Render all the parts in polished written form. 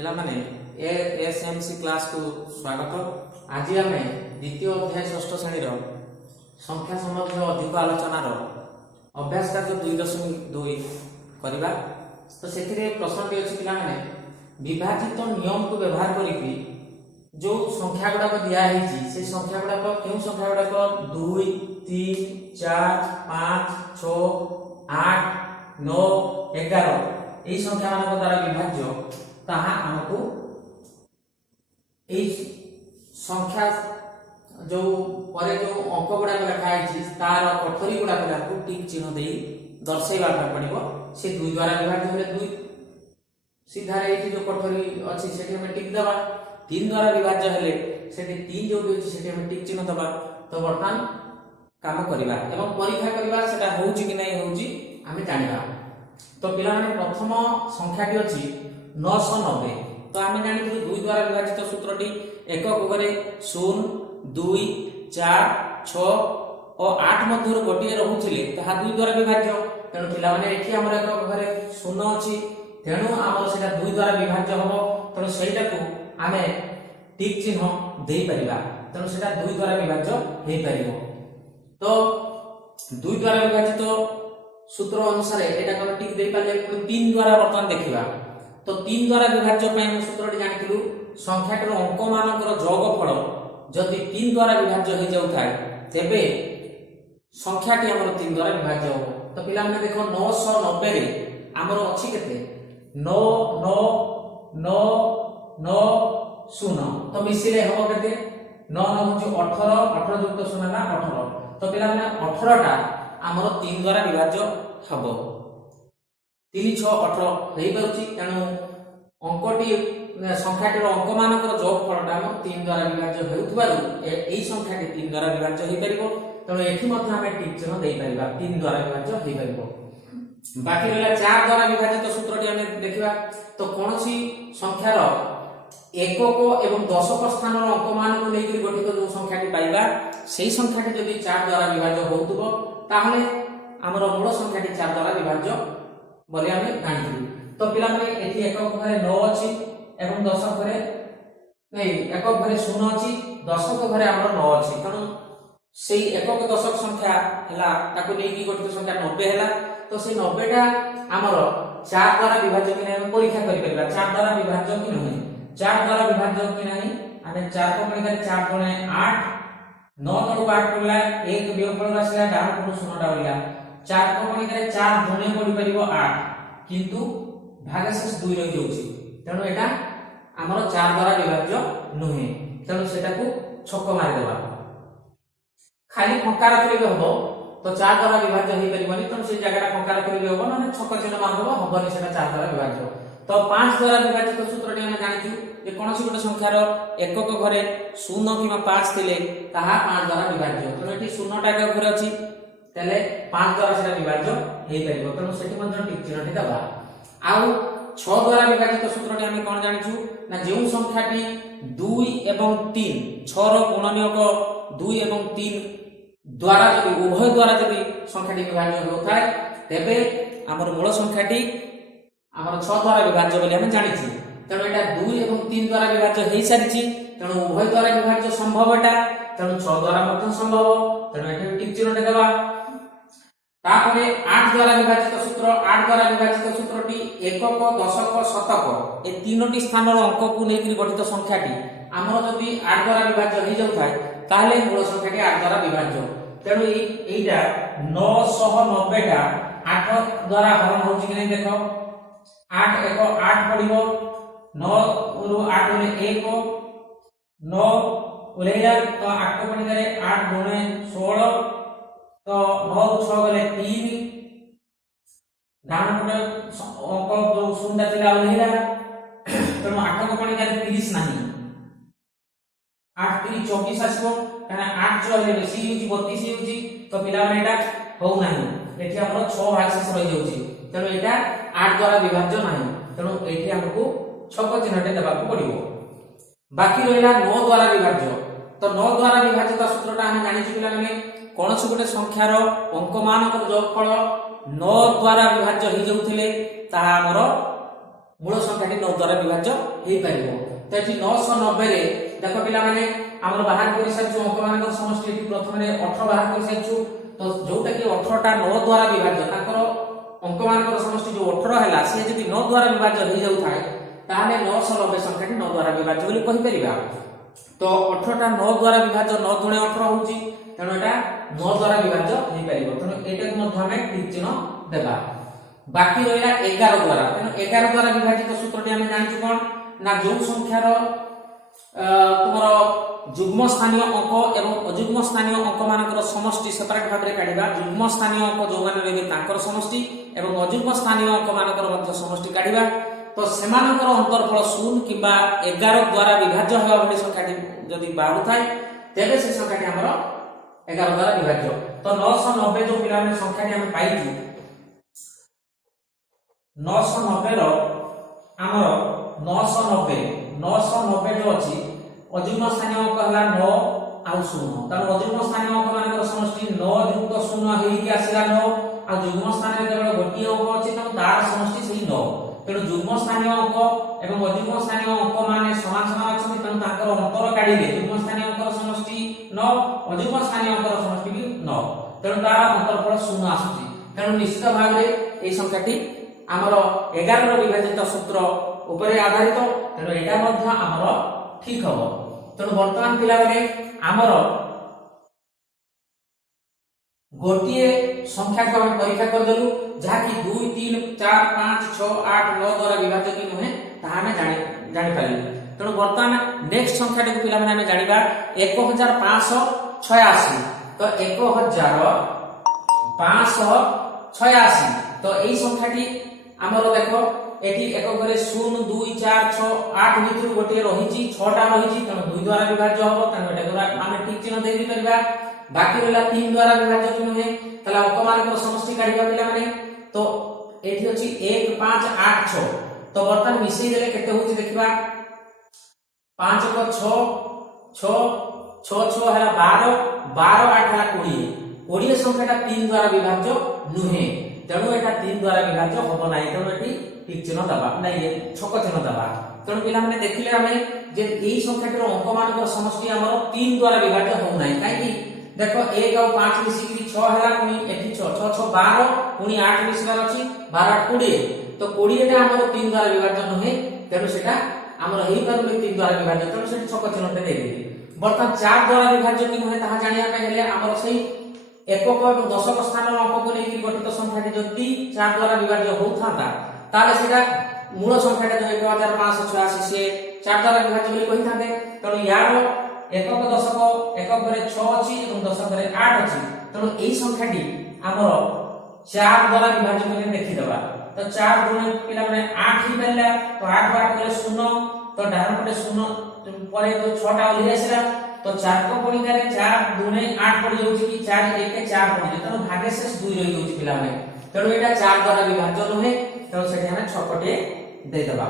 पिला माने एएसएमसी क्लास को स्वागत। आज आम द्वितीय अध्याय षष्ठ श्रेणी संख्या संबंधी अधिक आलोचनार अभ्यास कार्य 2.2 करवा। तो से प्रश्नटी अच्छी पिला माने विभाजित नियम को व्यवहार करके जो संख्या गुड़ाक दिखाई से संख्या गुड़ाक क्यों संख्या गुड़ाक 2 3 4 5 6 8 9 11 यही संख्या मान द्वारा विभाज्य ताहा हमको यही संख्या जो परे जो अंक गुड़ाक लिखाई तार कठोरी गुड़ाक टिक चिन्ह दे दर्शाइबा पड़ो। से 2 द्वारा विभाज्य हेले 2 सीधा जो कठोरी अच्छी से टिक दबा। 3 द्वारा विभाज्य हेले से 3 जो भी अच्छी से टिक चिन्ह दबा। तो बर्तमान काम करवा एवं परीक्षा करवा सेटा होउची कि नहीं होउची आमे जानिबा। तो पिला माने प्रथम संख्याटी अछि 990। तो आमे जानि 2 द्वारा विभाजित सूत्रटी एकक घरे 0 2 4 6 और 8 मध्य गोटे रहुथिले ताहा 2 द्वारा विभाज्य। तेणु पिला माने एठी हमर एकक घरे 0 अछि तेणु हमर सेटा 2 द्वारा विभाज्य हबो। तेणु सेटा को आमे टिक चिन्ह देई परिबा। तेणु सेटा 2 द्वारा विभाज्य हेई परिबो। तो 2 द्वारा विभाजित सूत्र अनुसार एटा को टिक देई पाले 3 द्वारा वर्तमान देखिबा। तो 3 द्वारा विभाज्य पय हम सूत्रटी जानिथिलु संख्याटर अंक मानकर जोगफल जदि 3 द्वारा विभाज्य हो जाउ थाए तेबे संख्याटी हमर 3 द्वारा विभाज्य हो। तो पिला माने देखो 990 रे हमर अछि केते 9 9 9 9 0। तो मिसिले हबो केते 9 9 होची 18 18 युक्त 0 ना 18। तो पिला माने 18 टा हमर 3 द्वारा विभाज्य हबो। 3 6 18 हेई परछि। तेणु अंकटी संख्याटीर अंक मानकर जोगफलटा हम 3 द्वारा विभाज्य हेउथबारु एई संख्याटी 3 द्वारा विभाज्य हेई परिबो। तेणु एठी मध्ये हम टिक चिन्ह देई परिबा 3 द्वारा विभाज्य हेई परिबो। बाकी रहला 4 द्वारा विभाजित सूत्रटी हम देखिबा। तो कोनोसी संख्यार एकक एवं दशक स्थानर अंक मान को लेकर गठित जो संख्याटी पाइबा सेही संख्याटी यदि 4 द्वारा विभाज्य होउतबो ताहले हमर मूल संख्याटी 4 द्वारा विभाज्य बोले हम जानिथि। तो पिला माने एठी एकक घरे 9 अछि एवं दशक घरे नहीं एकक घरे 0 अछि दशक घरे हमर 9 अछि। तेणु सेही एकक दशक संख्या हला ताको नेकी गठित संख्या 90 हला। तो से 90 टा हमर 4 द्वारा विभाज्य कि नहीं परीक्षा करि परबा। 4 द्वारा विभाज्य कि नहीं 4 द्वारा विभाज्य कि नहीं आमे 4 को गुणित 4 गुणे 8 9 तक 8 पड़ला 1 वियोगफल आसला डान को 0 टा होइला 4 को गुणित 4 गुणे पड़ी परिबो 8 किंतु भागशेष 2 रहि जाउची। तेणु एटा हमर 4 द्वारा विभाज्य नहे। तेणु सेटा को छक मारि देबा खाली फंका रखले हबो। तो 4 द्वारा विभाज्य हेई परिबनी। तेणु से जगह फंका रखले हबो न छक चिन्ह मार देबो हबनी सेटा 4 द्वारा विभाज्य। तो 5 द्वारा विभाजित सूत्रटी हम जानिछु जे कोनोसी गोटे संख्यार एकक घरे 0 किबा 5 थिले ताहा 5 द्वारा विभाज्य। तो एठी 0 टा एकक घरे अछि तले 5 द्वारा सेटा विभाज्य हेई परिबो। तेणु सेठी मध्ये टिक चिन्हटी दबा। आउ 6 द्वारा विभाजित सूत्रटी हम कोन जानिछु ना जेउ संख्याटी 2 एवं 3 6 रो गुणनीयक 2 एवं 3 द्वारा यदि उभय द्वारा यदि संख्याटी विभाज्य होताय तेबे हमर मूल संख्याटी हमर 6 द्वारा विभाज्य बोली हम जानिछि। तेणु एटा 2 एवं 3 द्वारा विभाज्य हेई सारिछि। तेणु उभय द्वारा विभाज्य संभव एटा। तेणु 6 द्वारा ମଧ୍ୟ संभव। तेणु एटा टिक चिन्हटे देबा। तापरे 8 द्वारा विभाजित सूत्र 8 द्वारा विभाजित सूत्रटी एकक दशक शतक ए तीनोटी स्थानर अंक को लेकर गठित संख्याटी हमर जदि 8 द्वारा विभाज्य हेई जाउ थाए ताले मूल संख्याटी 8 द्वारा विभाज्य। तेणु एटा 990 टा 8 द्वारा हरण होउची कि नै देखो 8 1 8 पडिबो 9 रु 8 गुणे 1 9 उलेला। तो 8 को गुणित करे 8 गुणे 16 तो 9 रु 6 गले 3 डान पटे अंक जो शून्य थिला उलेला। तेणु 8 को गुणित करे 30 नाही 8 3 24 आसीबो काना 8 6 हेले बेसी होची 32 होची। तो पिला माने एटा हो नाही एठी हमर 6 भागशेष रहि जाउची। तेणु एटा 8 द्वारा विभाज्य नाही। तेणु एठी हमकु छक चिन्हटे देबाकू पड़िबो। बाकी रहला 9 द्वारा विभाज्य। तो 9 द्वारा विभाजित सूत्रटा हम जानिछु पिला माने कोनोसी गोटे संख्यार अंक मानकर जोगफल 9 द्वारा विभाज्य हो जाउथिले ताहा हमर मूल संख्याटी 9 द्वारा विभाज्य हेई परिबो। तो एठी 990 रे देखो पिला माने हमर बाहर करि सारछु अंक मानकर समष्टि एठी प्रथम रे 18 बाहर करि सारछु। तो जोटा कि 18 टा 9 द्वारा विभाज्य ताकर अंक मानकर समष्टि जो 18 हैला से यदि 9 द्वारा विभाज्य हेई जाउ थाए ताहाले 990 संख्याटी 9 द्वारा विभाज्य बोली कहि परिबा। तो 18 टा 9 द्वारा विभाज्य 9 गुणे 18 होउची तेनो एटा 9 द्वारा विभाज्य हेई परिबो। तेनो एटा मध्ये हम टिक चिन्ह देबा। बाकी रहिला 11 द्वारा। तेनो 11 द्वारा विभाजित सूत्रटी हम जानिछु कोन ना जो संख्यार तुमरो जुग्म स्थानीय अंक एवं अजुग्म स्थानीय अंक मानकर समष्टि सेपरेट भाबरे काढिबा। जुग्म स्थानीय अंक जो माने रहबे तांकर समष्टि एवं अजुग्म स्थानीय अंक मानकर मध्य समष्टि काढिबा। तो सेमानकर अंतरफल 0 किबा 11 द्वारा विभाज्य होबा भली संख्याटी जदि बाहु थाए तेबे से संख्याटी हमर 11 द्वारा विभाज्य। तो 990 जो पिला में संख्याटी हम पाइथि 990 रो हमर 990 जो अछि अजुग्म स्थानीय अंक हला 9 आ 0। त अजुग्म स्थानीय अंक मानकर समष्टि 9 युक्त 0 हेई कि आसीला 9 आ जुग्म स्थानीय केवल गोटी अंक अछि त तार समष्टि सही 9। तेणु जुग्म स्थानीय अंक एवं अजुग्म स्थानीय अंक माने समान समान अछि तेणु ताकर अंतर काढिले जुग्म स्थानीय अंकर समष्टि 9 अजुग्म स्थानीय अंकर समष्टि भी 9। तेणु तार अंतरफल 0 आସୁଛି। तेणु निश्चित भाव रे एई संख्याटी हमर 11 रो विभाजित सूत्र ऊपर आधारित। तेणु एटा मध्ये हमर ठीक हबो। तेणु वर्तमान पिला माने हमर गोटिए संख्या को हम परीक्षा कर देलु जहा कि 2 3 4 5 6 8 9 द्वारा विभाज्य कि नहे ताहा हम जानि पाली। तेणु वर्तमान नेक्स्ट संख्या को पिला माने हम जानिबा 1586। तो 1586 तो एई संख्याटी हमर देखो एटी एक घरे 0 2 4 6 8 भितर गोटे रहिची 6 टा रहिची तेणु 2 द्वारा विभाज्य हबो। तेणु एटा हम ठीक चिन्ह देइ परिबा। बाकी रहला 3 द्वारा विभाज्य कि नहे तला अंक मानकर समष्टि काढिबा पिला माने। तो एठी अछि 1 5 8 6। तो वर्तमान मिसई देले केते होची देखिबा 5 को 6 6 6 6 हैला 12 12 8 हैला 20 20 संख्याटा 3 द्वारा विभाज्य नुहे। तेणु एटा 3 द्वारा विभाज्य होबो नाही। तेणु एठी टिक चिन्ह दबा नाही छक चिन्ह दबा। तेणु पिला माने देखिले हमें जे एई संख्याटीर अंक मानकर समष्टि हमर 3 द्वारा विभाज्य हो नाही। काई कि देखो 1 और 5 मिसी कि 6 हैला पुनी एठी 6 6 6 12 पुनी 8 मिसबार अछि 12 8 20। तो 20 टा हमर 3 द्वारा विभाज्य नहे। तेणु सेटा हमर हेई परले 3 द्वारा विभाज्य। तेणु सेठी छक चिन्ह दे देबे। वर्तमान 4 द्वारा विभाज्य कि नहे ताहा जानिया पे हेले हमर सही एकक एवं दशक स्थान अंक को लेकि गठित संख्याटी जति 4 द्वारा विभाज्य होथाता ताले सेटा मूल संख्याटा जो 1586 से 4 द्वारा विभाज्य बोली कहि थाते। तेणु यार एकक दशक एकक घरे 6 अछि एवं दशक घरे 8 अछि। तेणु एई संख्याटी हमर 4 द्वारा विभाज्य बोली देखि दबा। तो 4 गुणे पिला माने 8 ही पड़ला। तो 8 बार करे 0 तो डाहर पटे 0 परे तो 6 टा ओली आसीला। तो 4 को पड़ी करे 4 गुणे 8 पड़ी होची कि 4 1 के 4 पड़ी। तेणु भागशेष 2 रहि होची पिला माने। तेणु एटा 4 द्वारा विभाज्य नहे। तेणु सेठी हम छकटे दे दबा।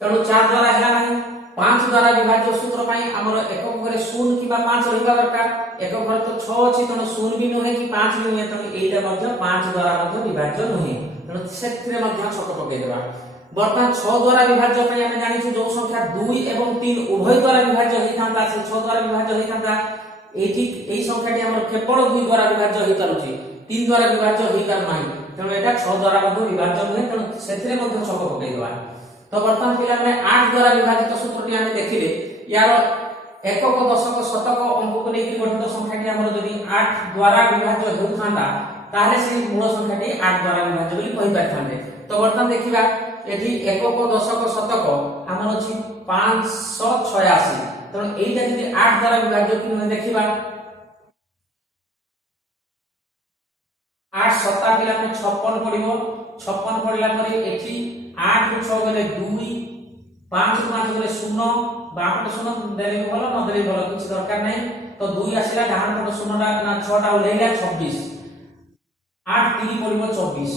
तेणु 4 द्वारा हैला नाही। 5 द्वारा विभाज्य सूत्र पाई हमर एकक घरे 0 किबा 5 रहिबा दरकार। एकक घरे तो 6 अछि तेणु 0 भी नहे कि 5 भी नहे। तेणु एटा मध्ये 5 द्वारा मध्ये विभाज्य नहे। तेणु सेथिरे मध्ये छक पके देबा। वर्तमान 6 द्वारा विभाज्य पई हम जानिछु जो संख्या 2 एवं 3 उभय द्वारा विभाज्य हेतांता से 6 द्वारा विभाज्य हेतांता। एठी एई संख्याटी हमर केवल 2 द्वारा विभाज्य हेई पारुछि 3 द्वारा विभाज्य हेई पार नाही। तेणु एटा 6 द्वारा मध्ये विभाज्य नहे। तेणु सेथिरे मध्ये छक पके देबा। तो वर्तमान पिला माने 8 द्वारा विभाजित सूत्रटी हम देखिले यार एकक दशक शतक अंक को लेकि गठित संख्याटी हमर यदि 8 द्वारा विभाज्य होथांता ताले से मूल संख्याटी 8 द्वारा विभाज्य बोली कहि पारथांते। तो वर्तमान देखिबा एठी एकक दशक शतक हमर अछि 586। तेणु एटा यदि 8 द्वारा विभाज्य कि हम देखिबा 8 7 पिला में 56 पडिबो 56 पडला परे एठी 8 ରୁ 6 गले 2 5 ରୁ 5 गले 0 बापटे 0 देले भलो न देले भलो किछ दरकार नै। तो 2 आसीला डाहन पटे 0 टा ना 6 टा ओलेइला 26 8 3 पडिबो 24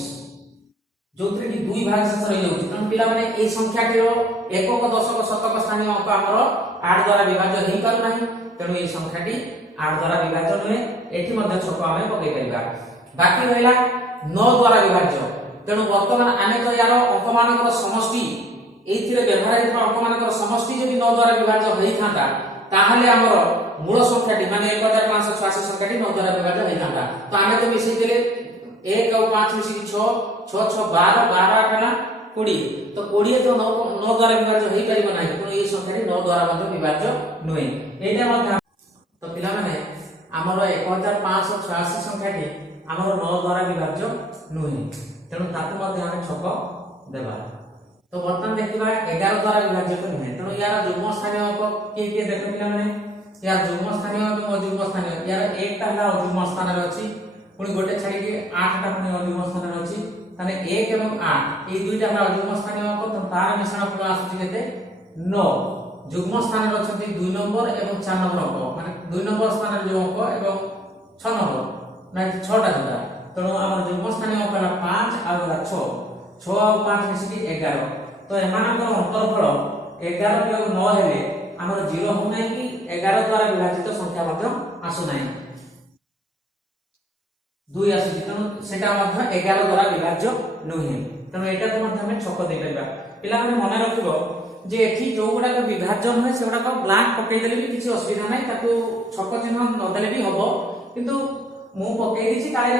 जोथरे कि 2 भाग शेष रहि जाउछि। तन पिला माने ए संख्याटिरो एकक दशक शतक स्थानीय अंक हमर 8 द्वारा विभाज्य हेई पार नाही। तेणु ए संख्याटी 8 द्वारा विभाज्य नहे। एठी मध्ये छक आमे पकै परिबा। बाकी रहला 9 द्वारा विभाज्य। तेणु वर्तमान आमे तो यार अंक मानकर समष्टि एथिरे व्यवहार हेतु अंक मानकर समष्टि यदि 9 द्वारा विभाज्य होई थांता ताहले हमर मूल संख्याटी माने 1586 संख्याटी 9 द्वारा विभाज्य होई थांता। तो आमे तो मिसई देले 1 और 5 मिसी 6 6 6 12 12 आठना 20 तो 20 तो 9 द्वारा विभाज्य होई परिबो नाही तो ए संख्याटी 9 द्वारा मध्ये विभाज्य नुहे एटा मध्ये। तो पिला माने हमर 1586 संख्याटी हमर 9 द्वारा विभाज्य नुहे तेणु ताकू मध्ये हम छक देबा। तो वर्तमान देखिबा 11 द्वारा विभाज्य तो नुहे तेणु यार जुग्म स्थानीय अंक के देखो पिला माने यार जुग्म स्थानीय और अजुग्म स्थानीय यार एक ता हला अजुग्म स्थान रे अछि पुनी गोटे छाडी के 8 टा पुनी अजुग्म स्थान रे अछि ताने 1 एवं 8 ए दुईटा हला अजुग्म स्थानीय अंक तो तार मिश्रण फल आसुची केते 9 जुग्म स्थान रे अछि 2 नंबर एवं 4 नंबर अंक माने 2 नंबर स्थान रे जो अंक एवं 6 नंबर ना 6 टा जोटा तेणु हमर जुग्म स्थानीय अंक हला 5 और 6 6 और 5 मिसी 11 तो एमानकर अंतरफल 11 के 9 हेले हमर 0 हो नै कि 11 द्वारा विभाजित संख्या मध्ये आसु नै 2 आसु तेणु सेटा मध्ये 11 द्वारा विभाज्य नहुए तेणु एटा तो मध्ये हम छक दे परबा। पिला माने मने रखिबो जे एठी जो गुडा को विभाज्य नहे से गुडा को ब्लैंक पकई देले भी किछि असुविधा नै ताको छक चिन्ह न देले भी हबो किंतु मु पकई दिछि काले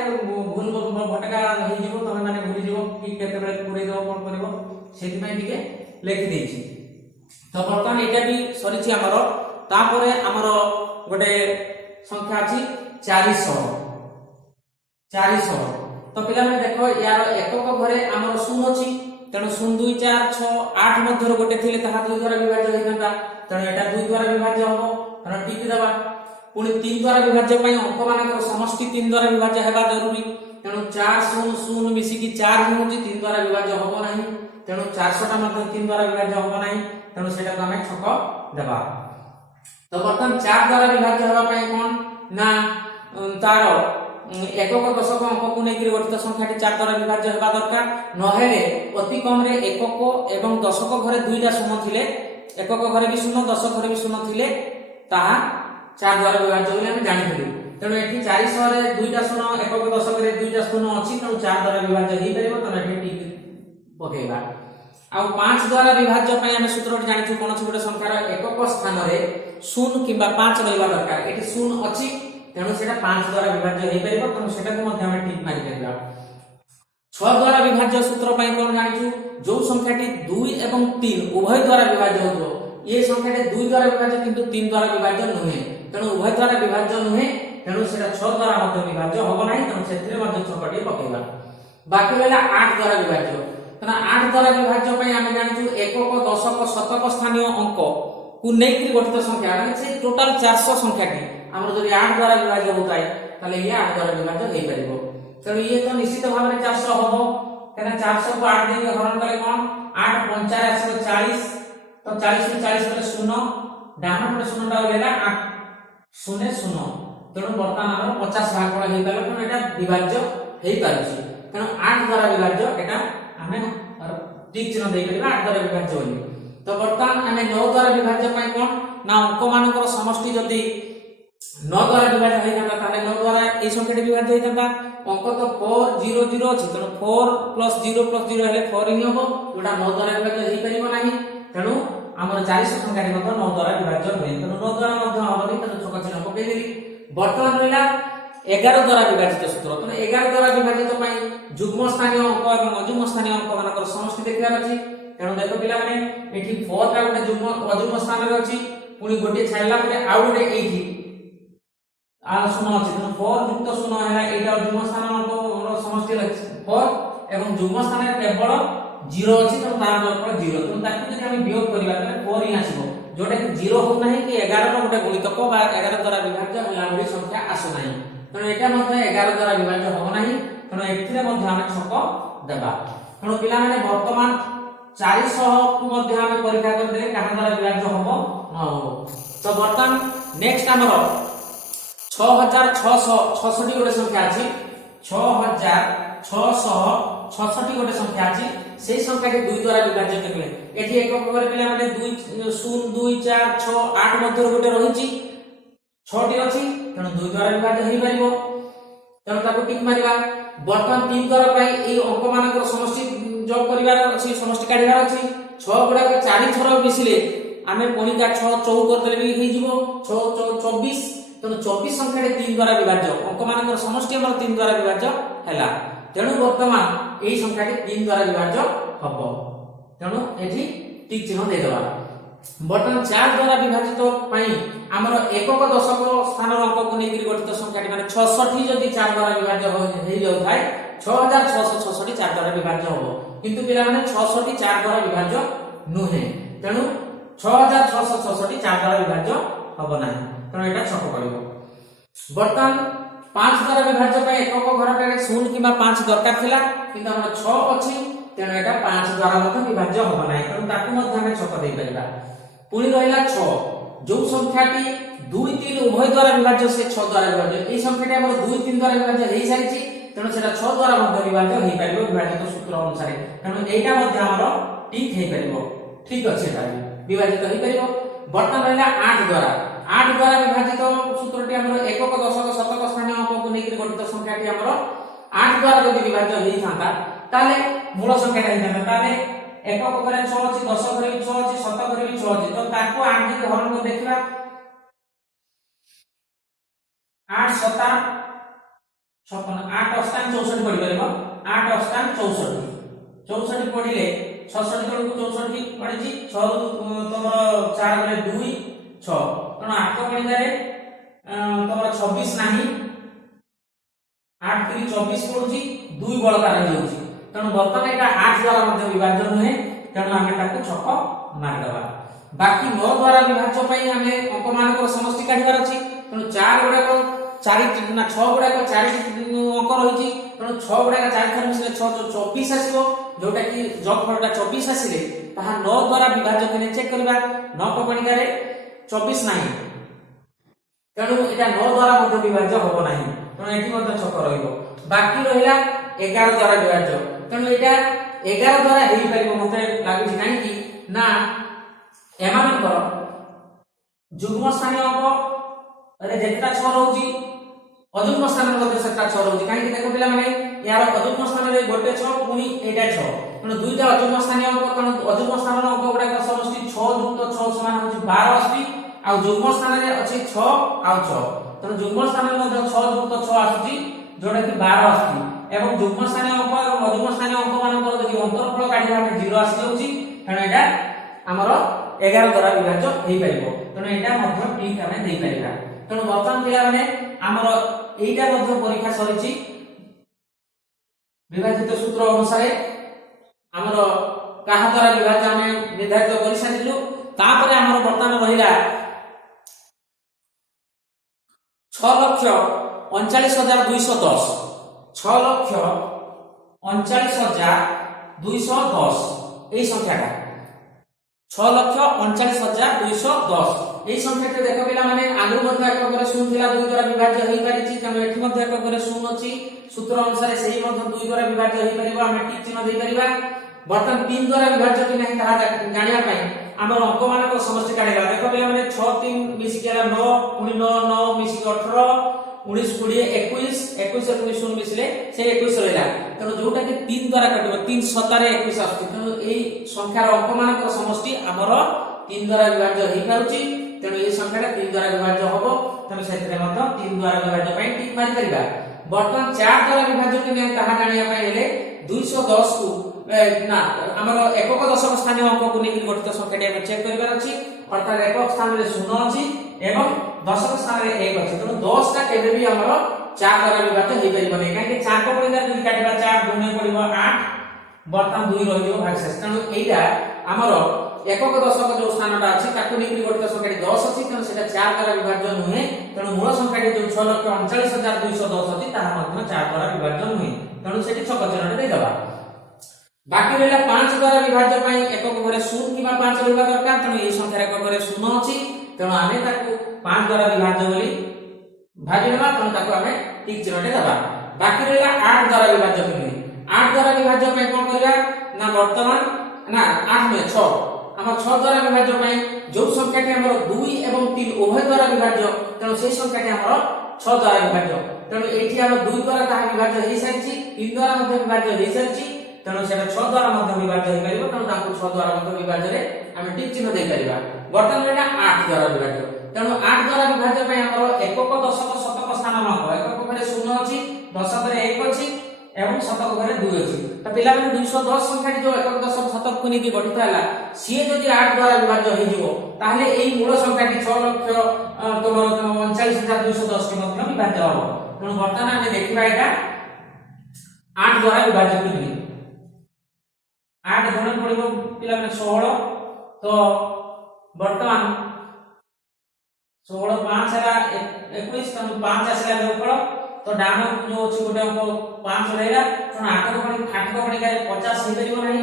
भूल भटका होई जिवो तमे माने भूली जिवो कि केते बेले पुरै दो कोन करबो सेति में टिके लिखि देछि। तो वर्तमान एटा भी सरिछि हमर तापरे हमर गोटे संख्या अछि 400 तो पिला में देखो यार एकक घरे हमर 0 अछि तेणु 0 2 4 6 8 मध्य गोटे थिले ताहा 2 द्वारा विभाज्य होइनता तेणु एटा 2 द्वारा विभाज्य हबो तेणु टिक देबा पुनी 3 द्वारा विभाज्य पई अंक मानकर समष्टि 3 द्वारा विभाज्य हेबा जरूरी तेणु 4 0 0 मिसी की 4 होउची 3 द्वारा विभाज्य हबो नाही तेणु 400 टा मध्ये 3 द्वारा विभाज्य हबो नाही तेणु सेटा को हमें छक देबा। तो वर्तमान 4 द्वारा विभाज्य हेबा पई कोन ना तार एकक दशक अंक को नेकि गठित संख्याटी 4 द्वारा विभाज्य हेबा दरकार नहेले अति कम रे एकक एवं दशक घरे दुईटा शून्य थिले एकक घरे भी शून्य दशक घरे भी शून्य थिले ताहा 4 द्वारा विभाज्य होले हम जानिथिलु तेणु एठी 400 रे दुईटा शून्य एकक दशक रे दुईटा शून्य अछि तेणु 4 द्वारा विभाज्य हेइ परिबो तने एठी टिक पकेबा। आ 5 द्वारा विभाज्य पई हम सूत्रटी जानिछु कोन छि गोटे संख्यार एकक स्थान रे 0 किबा 5 रहइबा दरकार एठी 0 अछि तेणु सेटा 5 द्वारा विभाज्य हेइ परिबो तेणु सेटा को मध्ये हम टिक मारि परिबा। 6 द्वारा विभाज्य सूत्र पई कोन जानिछु जो संख्याटी 2 एवं 3 उभय द्वारा विभाज्य होतो ये संख्याटी 2 द्वारा विभाज्य किंतु 3 द्वारा विभाज्य नहुए तेणु उभय द्वारा विभाज्य नहुए तेणु सेटा 6 द्वारा मध्ये विभाज्य होबो नाही तेणु सेथिरे मध्ये छकटी पकेबा। बाकी रहला 8 द्वारा विभाज्य तेणु 8 द्वारा विभाज्य पई हम जानिछु एकक दशक शतक स्थानीय अंक को नेकि गठित संख्या माने से टोटल 400 संख्याटी हमर जदि 8 द्वारा विभाज्य होताय ताले ये 8 द्वारा विभाज्य हेइ परिबो तेणु ये तो निश्चित भाव में 400 होबो केना 400 को 8 देके हरण करे कोन 8 5 4 40 तो 40 में 40 करे 0 डाहन पटे 0 टा लेला 8 0 0 तेणु वर्तमान हमर 50 भाग कोन हेइ पालो तेणु एटा विभाज्य हेइ पारुछि तेणु 8 द्वारा विभाज्य एटा हमें टिक चिन्ह देइ परिबा 8 द्वारा विभाज्य होई। तो वर्तमान हमें 9 द्वारा विभाज्य पई कोन ना अंक मानकर समष्टि जदि 9 द्वारा विभाज्य होई थांता ताले 9 द्वारा ए संख्याटी विभाज्य होई थांता अंक तो 4 0 0 अछि तेणु 4 + 0 हेले 4 ही होबो जोटा 9 द्वारा विभाज्य हेइ परिबो नाही तेणु हमर 400 संख्याटी मध्ये 9 द्वारा विभाज्य होई तेणु 9 द्वारा मध्ये हबनी तेणु छक चिन्ह पकेइ देली। वर्तमान रहला 11 द्वारा विभाजित सूत्र तेणु 11 द्वारा विभाजित पई जुग्म स्थानीय अंक एवं अजुग्म स्थानीय अंक मानकर समष्टि देखिबार अछि तेणु देखो पिला माने एठी 4 टा गोटे जुग्म अजुग्म स्थान रे अछि पुनी गोटे छाडला परे आउ गोटे एठी आ 0 अछि तेणु 4 युक्त 0 हैला एटा जुग्म स्थान अंक समष्टि अछि 4 एवं जुग्म स्थान रे केवल 0 अछि तेणु तार अंक 0 तेणु ताकि जदि हम वियोग करिबा तने 4 ही आसीबो जोटा कि 0 हो नाही कि 11 रो गोटे गुणितक बा 11 द्वारा विभाज्य होला भली संख्या आसु नाही तेणु एटा मध्ये 11 द्वारा विभाज्य हो नाही तेणु एथिरे मध्ये हम छक देबा तेणु पिला माने वर्तमान 400 को मध्ये हम परीक्षा कर देले कहा द्वारा विभाज्य होबो न होबो। तो वर्तमान नेक्स्ट हमर 6666 गोटे संख्या अछि 6666 गोटे संख्या अछि सेही संख्याटी 2 द्वारा विभाज्य केले एठी एकक करे पिला माने 2 0 2 4 6 8 मध्ये गोटे रहिछि 6 टी अछि तेणु 2 द्वारा विभाज्य हेइ परिबो तेणु ताको टिक मारिबा बर्तमान 3 द्वारा पाई ए अंक मानकर समष्टि जोग करिवार अछि समष्टि काढिवार अछि 6 गुडा 4 थरो मिसिले आमे पणिका 6 4 करतले भी हे जिवो 6 24 तेणु 24 संख्या 3 द्वारा विभाज्य अंक मानकर समष्टि हमर 3 द्वारा विभाज्य हैला तेणु वर्तमान एही संख्या 3 द्वारा विभाज्य हबो तेणु एठी टिक चिन्ह दे देबा बर्तमान 4 द्वारा विभाजित पई हमर एकक दशक स्थान अंक को नेगिरी गठित संख्या माने 66 जदि 4 द्वारा विभाज्य हो जाउ थाय 6666 4 द्वारा विभाज्य हबो किंतु पिला माने 66 4 द्वारा विभाज्य नुहे तेणु 6666 4 द्वारा विभाज्य हबो नाही तेणु एटा छक पड़िबो बर्तमान 5 द्वारा विभाज्य पई एकक घरटारे 0 किबा 5 दरकार थिला किंतु हमर 6 अछि तेणु एटा 5 द्वारा मत विभाज्य हबो नाही तेणु ताकू मत हमें छक देई परिबा पुनी रहिला 6 जो संख्याटी 2 3 उभय द्वारा विभाज्य से 6 द्वारा विभाज्य ए संख्याटी हमर 2 3 द्वारा विभाज्य हेई सारिछि तेणु सेटा 6 द्वारा मत विभाज्य हेई परिबो विभाजित सूत्र अनुसार तेणु एटा मध्य हमर ठीक हेई परिबो ठीक अछि एटा विभाजित हेई परिबो बर्तमान रहिला 8 द्वारा विभाजित सूत्रटी हमर एकक दशक शतक स्थानीय अंक को नेकी गठित संख्याटी हमर 8 द्वारा यदि विभाज्य हेई थांता ताले मूल संख्याटा हेई थांता ताले एकक करे 6 अछि दशक करे 6 अछि शतक करे 6 अछि तो ताको 8 जदि हरण को देखिबा 8 7 56 8 अष्टान 64 पड़ी परबो 8 अष्टान 64 64 पड़िले 66 तळकु 64 पड़िछि 6 तमर 4 गले 2 6 तण आक गणितारे तमर 26 नाही 8 3 24 पड़ुछि 2 बळका रहि जाउछि तण वर्तमान एटा 8 द्वारा मध्ये विभाज्य नहे तण आमे ताकू छक मार दबा बाकी 9 द्वारा विभाज्य पई आमे अंक मानकर समष्टि काढिबार अछि तण 4 गुडा को 4 ना 6 गुडा को 4 अंक रहिछि तण 6 गुडा 4 थर मिसले 6 24 आसीबो जोटा कि जग फलटा 24 आसीले ताहा 9 द्वारा विभाज्य केने चेक करबा 9 पकणिकारे 24 नाही तणु एटा 9 द्वारा मध्ये विभाज्य होबो नाही तणु एठी मध्ये छक रहिबो बाकी रहिला 11 द्वारा विभाज्य तणु एटा 11 द्वारा हेई परिबो मते लागुछि काहे कि ना एमानकर जुग्म स्थानीय अंक रे जेटा 6 रहउछि अजुग्म स्थान मध्ये सेटा 6 रहउछि काहे कि देखो पिला माने यार अजुग्म स्थान रे गोटे 6 पुनी एटा 6 तणु दुईटा अजुग्म स्थानीय अंक तणु अजुग्म स्थान अंक गुडा का समष्टि 6 युक्त 6 समान होछि 12 आसी आ जुग्म स्थान रे अछि 6 आ 6 तणु जुग्म स्थान मध्ये 6 युक्त 6 आसी जोटा कि 12 आसी एवं जुग्म स्थानीय अंक और अजुग्म स्थानीय अंक मानकर जदि अंतरफल काढिबा 0 आसी जाउछि तणु एटा हमर 11 द्वारा विभाज्य हेई परिबो तणु एटा मध्ये ठीक हमें देई परिबा तणु वर्तमान पिला माने हमर एटा मध्ये परीक्षा सरिछि विभाजित सूत्र अनुसार हमर काहा द्वारा विभाज्य हमें निर्धारित करि सारिलु तापरे हमर वर्तमान रहिला 6,39,210 6,39,210 এই সংখ্যাটা 6,39,210 এই সংখ্যাটা দেখো পিলা মানে আগু মধ্যে এককরে 0 থিলা 2 দ্বারা বিভাজ্য হেই পারিছি তেমন এটি মধ্যে এককরে 0 ଅଛି सूत्र अनुसार सेही मध्य 2 द्वारा विभाज्य हेई परिबा हम टिक चिन्ह देई परिबा बर्तमान 3 द्वारा विभाज्य कि नहीं ताहा जानिया पई हमर अंक मानक समष्टि काढिबा देखो पिला माने 6 3 मिसी केला 9 पुनी 9 9 मिसी 18 19 20 21 21 और 19 मिसले से 21 रहला तनो जोटा कि 3 द्वारा काटिबो 3 7 रे 21 आछी तनो एई संख्यार अंक मानक समष्टि हमर 3 द्वारा विभाज्य हेई पाउची तनो एई संख्याटा 3 द्वारा विभाज्य होबो तनो सेतरे मत 3 द्वारा विभाज्य पई टिक मारि परिबा बर्तमान 4 द्वारा विभाज्य कि नहीं ताहा जानिया पई हेले 210 को ना हमर एकक दशक स्थानीय अंक को नेकी गठित संख्याटी हम चेक करिबार अछि अर्थात एकक स्थान रे 0 अछि एवं दशक स्थान रे 1 अछि तनो 10 टा केबे भी हमर 4 द्वारा विभाज्य हेई परिबो नै काहे कि 4 को पडिला 2 काटिबा 4 2 ने पडिबो 8 बर्तमान 2 रहि जो भागशेष तनो एइटा हमर एकक दशक जो स्थानटा अछि ताकु नेकी गठित संख्याटी 10 अछि तनो सेटा 4 द्वारा विभाज्य नुहे तनो मूल संख्याटी जो 6,39,210 अछि ताहा मध्ये 4 द्वारा विभाज्य नुहे तनो सेटी छक चिन्हटे दे दबा बाकी रहला 5 द्वारा विभाज्य पई एकक घरे 0 किबा 5 रहबा दरकार तनो एई संख्यार एकक घरे 0 अछि तनो आमे ताकु 5 द्वारा विभाज्य बोली भाजिबा तनो ताकु आमे ठीक चिन्हटे दबा बाकी रहला 8 द्वारा विभाज्य पई 8 द्वारा विभाज्य पई कोन करबा ना वर्तमान ना 8 में 6 हमर 6 द्वारा विभाज्य पई जो संख्याटी हमर 2 एवं 3 उभय द्वारा विभाज्य तनो सेई संख्याटी हमर 6 द्वारा विभाज्य तेणु एठी हम 2 द्वारा ताहा विभाज्य हे सारिछि 3 द्वारा मध्ये विभाज्य हे सारिछि तेणु सेटा 6 द्वारा मध्ये विभाज्य हे परिबो तेणु ताकू 6 द्वारा मध्ये विभाज्य रे हम टिक चिन्ह दे परिबा वर्तमान एटा 8 द्वारा विभाज्य तेणु 8 द्वारा विभाज्य पय हमर एकक दशक शतक स्थान नक एकक घरे 0 अछि दशक घरे 1 अछि एवं शतक घरे 2 अछि त पिला माने 210 संख्या जो एकक दशक शतक को नेकी गठित हला सिए जदि 8 द्वारा विभाज्य हे जिवो ताहले एई मूल संख्या 6 लक्ष तोमर 39210 के मध्ये विभाज्य हो तेणु वर्तमान हम देखिबा एटा 8 द्वारा विभाज्य किबि 8 धन पड़िबो पिला माने 16 तो वर्तमान 16 5 हला 21 तनु 5 आसला बेफल तो डान जो अछि गोटे अंक 5 रहला तनु 8 को पड़ी 50 हे परिबो नाही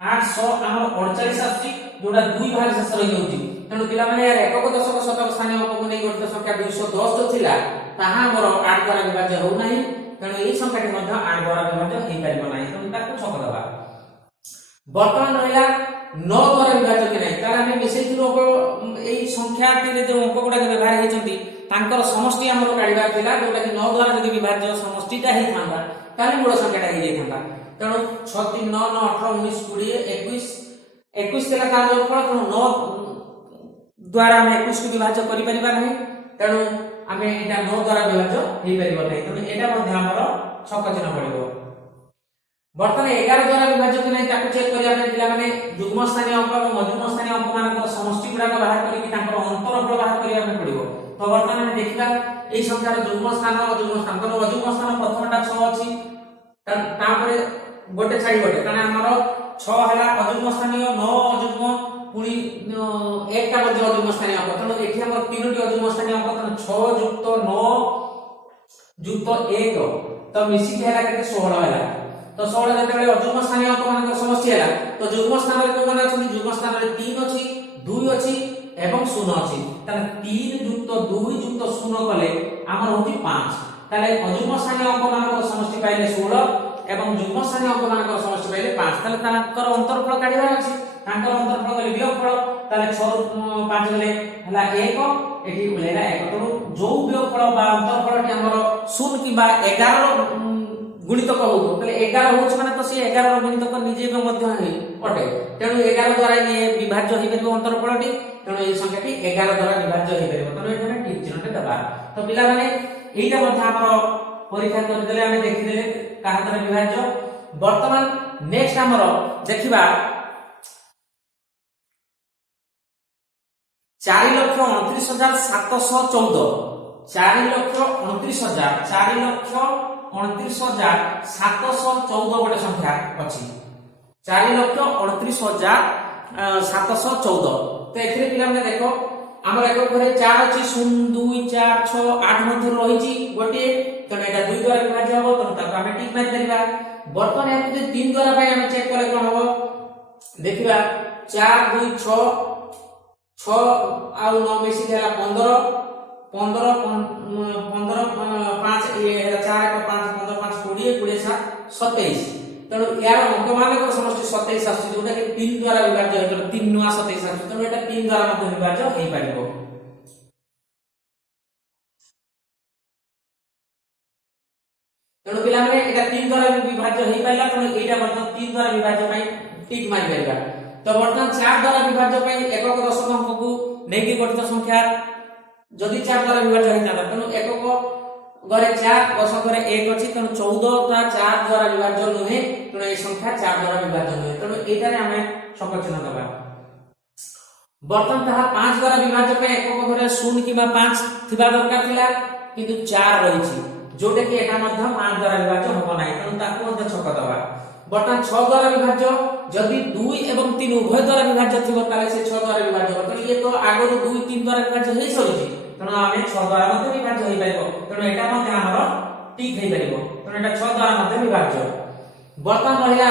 800 हमर 48 आछि जोडा 2 भाग शेष रहि होउची तेणु पिला माने यार एकक दशक शतक स्थानीय अंक को नै गठित संख्या 210 जो थिला ताहा हमर 8 द्वारा विभाज्य हो नाही तेणु एई संख्याटी मध्ये 8 द्वारा विभाज्य हे परिबो नाही तेणु ताकू छक दबा वर्तमान रहला 9 द्वारा विभाज्य कि नै तार हम मिसै थिलो एई संख्या रे जो अंक गुडा व्यवहार हेचंती तांकर समष्टि हमर काढिबा थिला जोटा कि 9 द्वारा यदि विभाज्य समष्टिटा हे थांदा ताले मूल संख्याटा हे जाई थांदा तेणु 6 3 9 9 18 19 20 21 तेला का जो फल तेणु 9 द्वारा हम 21 को विभाज्य करि परिबा नै तेणु हम एटा 9 द्वारा विभाज्य हे परिबो नै तेणु एटा मध्ये हमर छक चिन्ह पड़िबो वर्तमान 11 द्वारा विभाज्य कि नै ताकू चेक करिया नै पिला माने युग्म स्थानीय अंक और मध्यम स्थानीय अंक मानकर समष्टि गुडा बाहर करि कि तांकर अंतरफल बाहर करिया नै पड़िबो तो वर्तमान हम देखिबा एई संख्यार युग्म स्थान और अयुग्म स्थान तो अयुग्म स्थान प्रथमटा 6 अछि तापरे गोटे छाई गोटे काना हमर 6 हला अयुग्म स्थानीय 9 अयुग्म पुनी एकटा मध्ये अयुग्म स्थानीय अंक तनो एठी हमर तीनोटी अयुग्म स्थानीय अंक तनो 6 युक्त 9 युक्त 1 तो मिसी के हला केते 16 हला तो 16 जते अयुग्म स्थानीय अंक मानकर समष्टि हला तो युग्म स्थान रे को माने अछि युग्म स्थान रे 3 अछि 2 अछि एवं 0 अछि तने 3 युक्त 2 युक्त 0 कले हमर होती 5 ताले अयुग्म स्थानीय अंक मानकर समष्टि पाइले 16 एवं युग्म स्थानीय अंक मानकर समष्टि पाइले 5 ताले तांकर अंतरफल काढिबार अछि तांकर अंतरफल कले वियोगफल ताले 6 ରୁ 5 गले हला 1 एठी उलेला 1 तो जो वियोगफल बा अंतरफल टी हमर 0 किबा 11 गुणित को हो तले 11 होछ माने तो से 11 गुणित को निजे में मध्य है अटे तेनु 11 द्वारा ये विभाज्य हे परबो अंतरफल टी तेनु ए संख्या टी 11 द्वारा विभाज्य हे परबो तो एठाने ठीक चिन्ह टे दबा तो पिला माने एटा मध्ये हमर परीक्षा कर देले हमें देखि देले कहा द्वारा विभाज्य वर्तमान नेक्स्ट हमर देखिबा 4,29,714 4,29,714 गोटे संख्या अछि 4,29,714 तो एथिरे पिला माने देखो हमर एक घरे 4 अछि 0 2 4 6 8 मध्ये रहिछि गोटे तने एटा 2 द्वारा विभाज्य हो त ताको हम ठीक मारि परिबा वर्तमान हम जे 3 द्वारा पय हम चेक करले कोन हो देखिबा 4 2 6 6 आउ 9 मिसी गेला 15 15 15 5 ये 4 1 5 15 5 20 20 27 तेणु यार अंक मानक समष्टि 27 आसी जोटा कि 3 द्वारा विभाज्य हेतु 3 नुआ 27 आसी तेणु एटा 3 द्वारा मध्ये विभाज्य हे पारिबो तेणु पिला माने एटा 3 द्वारा विभाज्य हे पाइला तेणु एटा मतलब 3 द्वारा विभाज्य पई टिक मारि परिबा तो वर्तमान 4 द्वारा विभाज्य पई एकक दशक अंक को नेकी गठित संख्या जदि 4 द्वारा विभाज्य हेता तेणु एकक घरे 4 दशक घरे 1 अछि तेणु 14 टा 4 द्वारा विभाज्य नहे तेणु ए संख्या 4 द्वारा विभाज्य नहे तेणु एटारे हमें छक चिन्ह दबा वर्तमान ताहा 5 द्वारा विभाज्य पे एकक घरे 0 किबा 5 थिबा दरकार थिला किंतु 4 रहिछि जोटे कि एटा मध्य 5 द्वारा विभाज्य होबो नाही तेणु ताकू मध्य छक दबा वर्तमान 6 द्वारा विभाज्य जदि 2 एवं 3 उभय द्वारा विभाज्य थिबो ताले से 6 द्वारा विभाज्य हो ये तो आगो 2 3 द्वारा विभाज्य हे सरिछि तेणु आमे 6 द्वारा मध्य विभाज्य हे पाइबो तेणु एटा मध्य हमर ठीक हे पाइबो तेणु एटा 6 द्वारा मध्य विभाज्य वर्तमान रहिला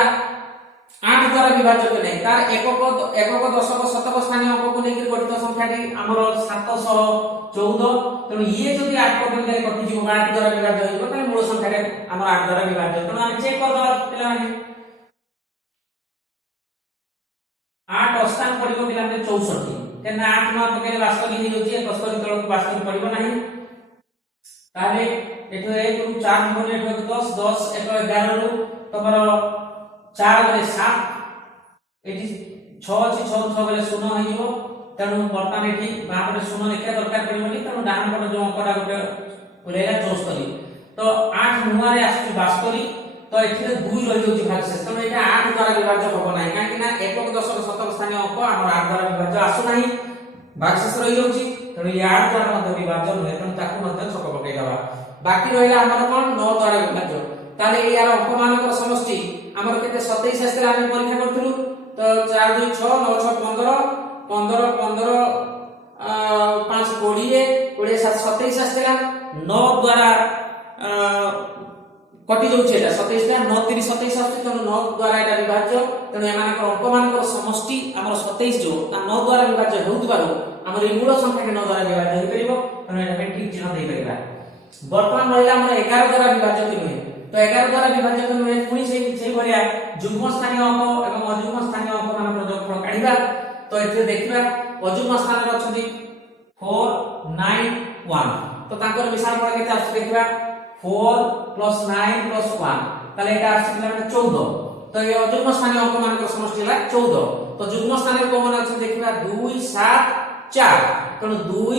8 द्वारा विभाज्य के नै तार एकक दशक शतक स्थानीय अंक को लेकर गठित संख्याटी हमर 714 तेणु ये जदि 8 को लेकर कटि जिवो 8 द्वारा विभाज्य होइबो ताले मूल संख्याटे हमर 8 द्वारा विभाज्य तेणु हम चेक कर दबा पिला माने 8 स्थान पडिबो पिला माने 64 केना 8 मा पकेले वास्तविक हे जोछि 71 तळक वास्तविक पडिबो नाही ताले एठो 1 रु 4 नंबर एठो 10 10 1 11 रु तमर 4 गले 7 एठी 6 अछि 6 6 गले 0 होई जिवो तेणु वर्तमान एठी बापरे 0 लिखा दरकार पड़िबनी तेणु डाहन पट जो अंकटा गोटे उलेला 74 तो 8 नुआरे आसी 72 तो एठी 2 रहि जोची भागशेष तेणु एटा 8 द्वारा विभाज्य होबो नाही काहे कि ना एकक दशक शतक स्थानीय अंक हमर 8 द्वारा विभाज्य आसु नाही भागशेष रहि जोची तेणु ये 8 द्वारा मध्य विभाज्य नहे तेणु ताकू मध्य छक पकै दबा बाकी रहिला हमर कोन 9 द्वारा विभाज्य ताले यार अंक मानकर समष्टि हमर केते 27 आस्तेला हम परीक्षा करथुलु तो 4 2 6 9 6 15 15 15 5 20 20 7 27 आस्तेला 9 द्वारा कटि जाउछ एटा 27 टा 9 3 27 आस्ते तेणु 9 द्वारा एटा विभाज्य तेणु एमानकर अंक मानकर समष्टि हमर 27 जो 9 द्वारा विभाज्य होउतबारो हमर ई मूल संख्या के 9 द्वारा विभाज्य होई परिबो तेणु एटा ठीक चिन्ह देई परिबा वर्तमान रहिला हमर 11 द्वारा विभाज्य कि नहे तो 11 द्वारा विभाज्य कि नहे पुनी से भरिया जुग्म स्थानीय अंक एवं अजुग्म स्थानीय अंक मानकर जोगफल काढिबा तो एथे देखिबा अजुग्म स्थान रे अछथि 4 9 1 तो तांकर विशाल फल केते आछ देखिबा 4 + 9 + 1 ताले एटा आछ किला 14 तो ये अजुग्म स्थानीय अंक मानकर समष्टि हला 14 तो जुग्म स्थान रे कोन आछ देखिबा 2 7 4 तणु 2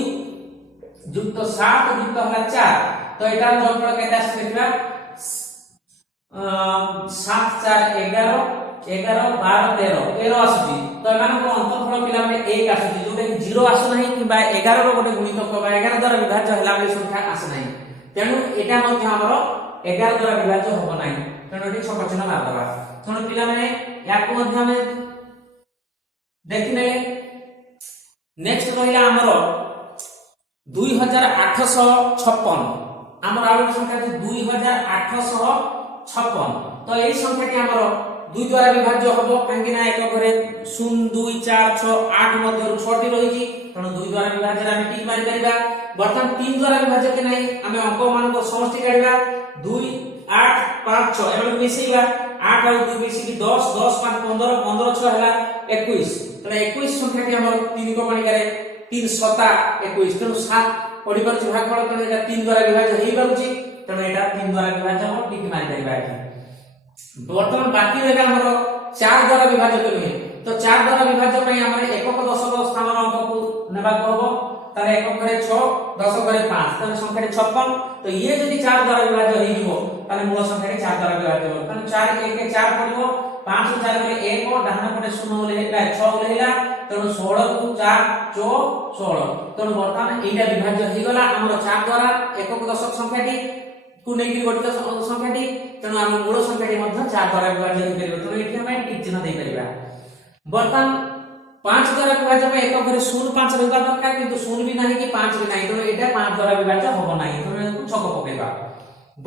युक्त 7 युक्त हला 4 तो एटा जोगफल केते आछ देखिबा 7 4 11 11 12 13 13 आसी तो एमान को अंतरफल पिला में 1 आसी जोटे 0 आसु नहीं कि 11 रो गोटे गुणितक 11 द्वारा विभाज्य हला में संख्या आसे नहीं तेनु एटा मध्ये हमरो 11 द्वारा विभाज्य होबो नहीं तेनु एटी छक चिन्ह मार दबा तेनु पिला माने याको मध्ये हमें देखिने नेक्स्ट रहिला हमरो 2856 हमर आउट संख्या 2856 तो एई संख्या के हमरो 2 द्वारा विभाज्य होबो कांगी ना एक घरे 0 2 4 6 8 मध्ये 6 टी रहिची तण 2 द्वारा विभाज्य रे हम टिक मारि परिबा वर्तमान 3 द्वारा विभाज्य के नै हम अंक मान को समष्टि काढिबा 2 8 5 6 एबे मिसेइबा 8 और 2 मिसी की 10 10 5 15 15 6 हला 21 तण 21 संख्या के हमर 3 को गणिका रे 3 7 21 तण 7 पढि परछि भागफल तण एटा 3 द्वारा विभाज्य हेइ परछि तण एटा 3 द्वारा विभाज्य हम टिक मारि परिबा एठी वर्तमान बाकी रहेगा हमरो 4 द्वारा विभाज्य करबे तो 4 द्वारा विभाज्य पई हमरे एकक दशक स्थान अंक को नेबा कहबो तारे एकक घरे 6 दशक घरे 5 तने संख्या 56 तो ये जदी 4 द्वारा विभाज्य हेइ जिवो ताने मूल संख्या 4 द्वारा विभाज्य हो तने 4 1 के 4 पडिबो 5 4 गले 1 डाहना पटे 0 ले हेला 6 ले हेला तने 16 को 4 16 तने वर्तमान एटा विभाज्य हेइ गला हमरो 4 द्वारा एकक दशक संख्याटी को नेकी गठित संख्याटी तेणु हम मूल संख्याटी मध्ये 4 द्वारा विभाज्य होई परिबो तेणु एठी हम टिक चिन्ह देई परिबा वर्तमान 5 द्वारा विभाज्य में एक घरे 0 5 रहबा दरकार किंतु 0 भी नाही कि 5 भी नाही तेणु एटा 5 द्वारा विभाज्य होबो नाही तेणु छक पकेबा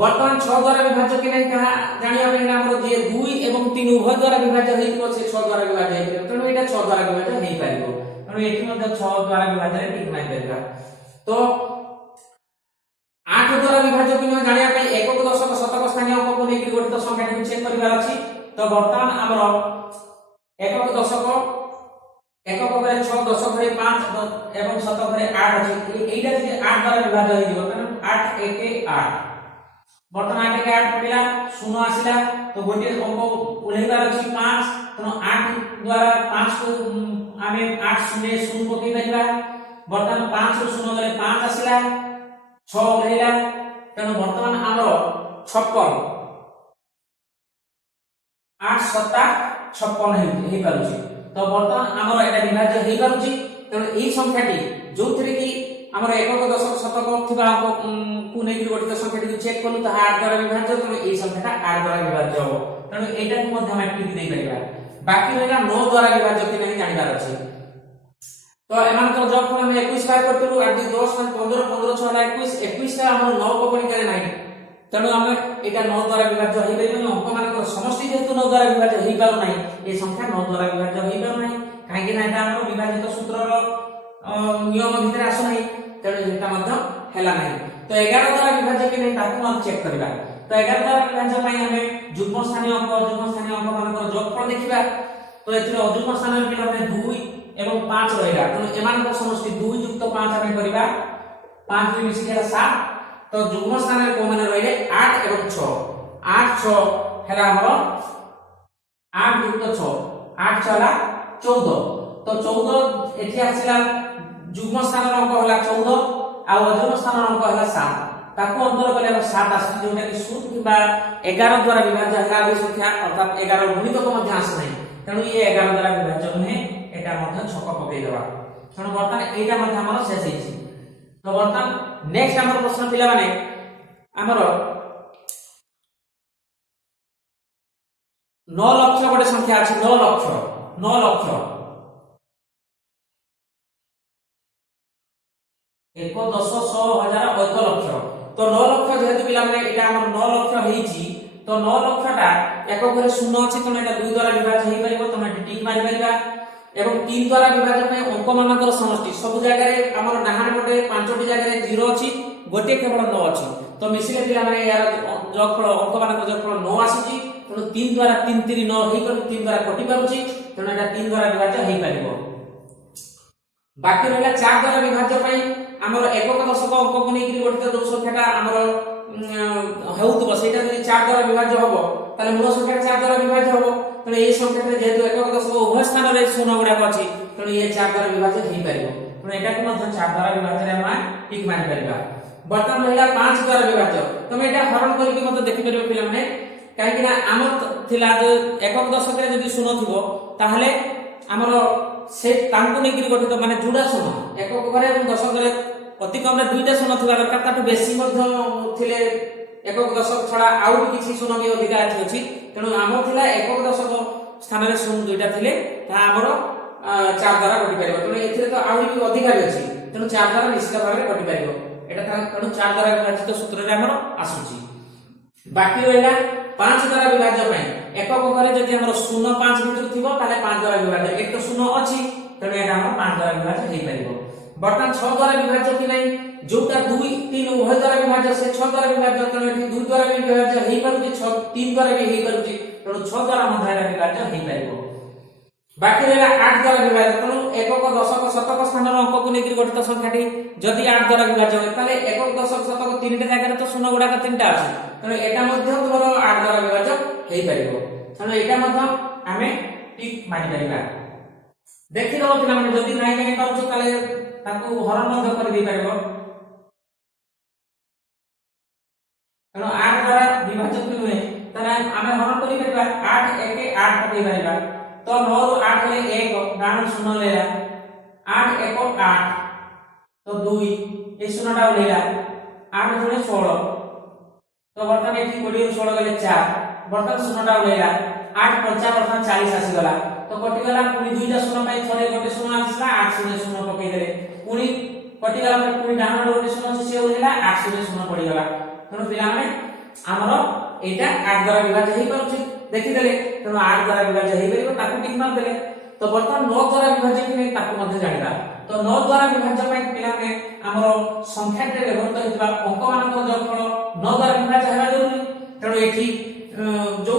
वर्तमान 6 द्वारा विभाज्य कि नाही कहा जानिया बेला हमरो जे 2 एवं 3 उभय द्वारा विभाज्य हेइतो से 6 द्वारा विभाज्य हेइ तेणु एटा 6 द्वारा विभाज्य हेइ परिबो तेणु एठी मध्ये 6 द्वारा विभाज्य टिक मारि परिबा तो 8 द्वारा विभाज्य कि न जानिया पई एकक दशक शतक स्थानीय अंक को नेकी गठित संख्या को चेक करिवार अछि तो वर्तमान हमरो एकक दशक एकक घरे 6 दशक घरे 5 एवं शतक घरे 8 अछि एइटा जे 8 द्वारा विभाज्य होई जिवो तने 8 1 8 वर्तमान 8 के 8 पडिला 0 आसिला तो गोटे अंक उलेबार अछि 5 तनो 8 द्वारा 5 को आमे 8 0 0 पकई परिबा वर्तमान 5 रो 0 गले 5 आसिला 6 उलेला तनो वर्तमान हमरो 56 8 7 56 हेइ पारुछि तो वर्तमान हमर एटा विभाज्य हेइ पारुछि तेणु एई संख्याटी जोथरे कि हमर एकक दशक शतक थिबा अंक को नेकी गठित संख्याटी को चेक करू त 8 द्वारा विभाज्य तेणु एई संख्याटा 8 द्वारा विभाज्य हो तेणु एटा को मध्य हम टिक देई परिबा बाकी रहेला 9 द्वारा विभाज्य कि नहीं जानिबार अछि तो एमान को जब हम 21 बार करतलु 8 10 15 15 6 21 21 टा हमर 9 को पड़ी करे नाही तेणु हम एटा 9 द्वारा विभाज्य हेइ परिबो अंक मानकर समष्टि जेतु 9 द्वारा विभाज्य हेइ पारो नाही ए संख्या 9 द्वारा विभाज्य हेइ पारो नाही काहे कि ना एटा हमर विभाजित सूत्र रो नियम भितर आसु नाही तेणु एटा मध्य हेला नाही तो 11 द्वारा विभाज्य कि नहीं ताकू हम चेक करबा तो 11 द्वारा विभाज्य पई हमें जुग्म स्थानीय अंक मानकर जोगफल देखिबा तो एथिरे अजुग्म स्थान पिला में 2 एवं 5 रहिला तेणु एमान को समष्टि 2 युक्त 5 हमें करबा 5 रे मिसी गेला 7 तो जुग्म स्थान रे को माने रहिले 8 एवं 6 8 6 हेला हमर 8 युक्त 6 8 6 ला 14 तो 14 एठी आसिला जुग्म स्थान रो अंक होला 14 आ अजुग्म स्थान रो अंक होला 7 ताको अंतर कले 7 आसी जोटा कि 0 किबा 11 द्वारा विभाज्य होला भी संख्या अर्थात 11 गुणितक मध्ये आसे नै तेणु ये 11 द्वारा विभाज्य नहे एटा मध्ये छक पकई देबा तेणु वर्तमान एटा मध्ये हमर शेष हेछि तो वर्तमान नेक्स्ट हमर प्रश्न पिला माने हमर 9 लक्ष गोटे संख्या अछि 9 लक्ष एक 10 100 1000 1 लक्ष तो 9 लक्ष जेहेतु पिला माने एटा हमर 9 लक्ष हेछि तो 9 लक्षटा एक घरे शून्य अछि तो एटा 2 द्वारा विभाज्य हेइ परिबो तो एटा टिक मारि परिबा एवं 3 द्वारा विभाज्य पे अंक मानकर समष्टि सब जगह रे हमर नाहान गोटे 5टी जगह रे 0 अछि गोटे केवल 9 अछि तो मिसिले पिला माने यार जोगफल अंक मानकर जोगफल 9 आसी तो 3 द्वारा 3 3 9 हेइ कर 3 द्वारा कटि पारुछि तो एटा 3 द्वारा विभाज्य हेइ परिबो बाकी रहला 4 द्वारा विभाज्य पई हमर एकक दशक अंक को नै कि गठित जो संख्याटा हमर हेउतबो सेटा जदि 4 द्वारा विभाज्य होबो ताले मूल संख्या 4 द्वारा विभाज्य होबो तो ए संख्या रे जेहेतु एकक दशक उभय स्थान रे शून्य गुडा अछि तो ये 4 द्वारा विभाज्य हेइ परिबो तो एटा को मध्य 4 द्वारा विभाज्य रे हम टिक मारि परिबा वर्तमान रहला 5 द्वारा विभाज्य तमे एटा हरण करि कि मते देखि परिबो पिला माने काहे कि ना हमर थिला जे एकक दशक रे जदि शून्य थिबो ताहले हमर से तांको नै कि गठित माने जुडा शून्य एकक घरे एवं दशक रे अति कम रे दुईटा शून्य थिबा दरकार ताटु बेसी मध्य थिले एकक दशक छडा आउ किछि शून्य भी अधिका अछि तेणु हमर थिला एकक दशक स्थान रे शून्य दुईटा थिले ता हमर 4 द्वारा कटि परिबो तेणु एथिरे तो आउ भी अधिका अछि तेणु 4 द्वारा निश्चित भाव रे कटि परिबो एटा तेणु 4 द्वारा विभाजित सूत्र रे हमर आसुची बाकी रहला 5 द्वारा विभाज्य पई एकक घरे जदि हमर 0 5 भीतर थिबो ताले 5 द्वारा विभाज्य एक तो 0 अछि तेणु एटा हमर 5 द्वारा विभाज्य हेइ परिबो वर्तमान 6 द्वारा विभाज्य कि नै जोटा 2 3 उभय द्वारा विभाज्य से 6 द्वारा विभाज्य तेणु एठी 2 द्वारा भी विभाज्य हेइ पारुछि 6 3 द्वारा भी हेइ पारुछि तेणु 6 द्वारा मध्य विभाज्य हेइ परिबो बाकी रहला 8 द्वारा विभाज्य तेणु एकक दशक शतक स्थान रो अंक को नै कि गठित संख्याटी जदि 8 द्वारा विभाज्य होय ताले एकक दशक शतक 3टा जागा रे तो शून्य गुडा 3टा अछि तेणु एटा मध्य तोर 8 द्वारा विभाज्य हेइ परिबो तेणु एटा मध्य हमें टिक मारि परिबा देखि दो पिला माने जदि नै जानि पारुछ ताले ताकू हरण मध्य कर दै परिबो तेणु 8 द्वारा विभाज्य कि नुहे ताले आमे हरण करि परिबा 8 1 8 पकई परिबा तो 9 रु 8 ले 1 डाण 0 लेला 8 1 8 तो 2 ए 0 टा लेला 8 गुणे 16 तो वर्तमान एठी 20 रु 16 गले 4 वर्तमान 0 टा लेला 8 50 वर्तमान 40 आसी गला तो कटि गला पुनी दुईटा 0 पई थरे गोटे 0 आसीला 8 0 0 पकई देले पुनी कटि गला पर पुनी डाण गोटे 0 अछि से लेला 8 0 0 पड़ी गला तेणु पिला माने हमरो एटा 8 द्वारा विभाज्य हेइ पारुछि देखि देले तेणु 8 द्वारा विभाज्य हेइ परिबो ताकू टिक मार देले तो वर्तमान 9 द्वारा विभाज्य कि नै ताकू मध्ये जानिबा तो 9 द्वारा विभाज्य पई पिला ने हमरो संख्या रे व्यवहार हेतबा अंक मानक जोगफल 9 द्वारा विभाज्य हेबा जरूरी तेणु एठी जो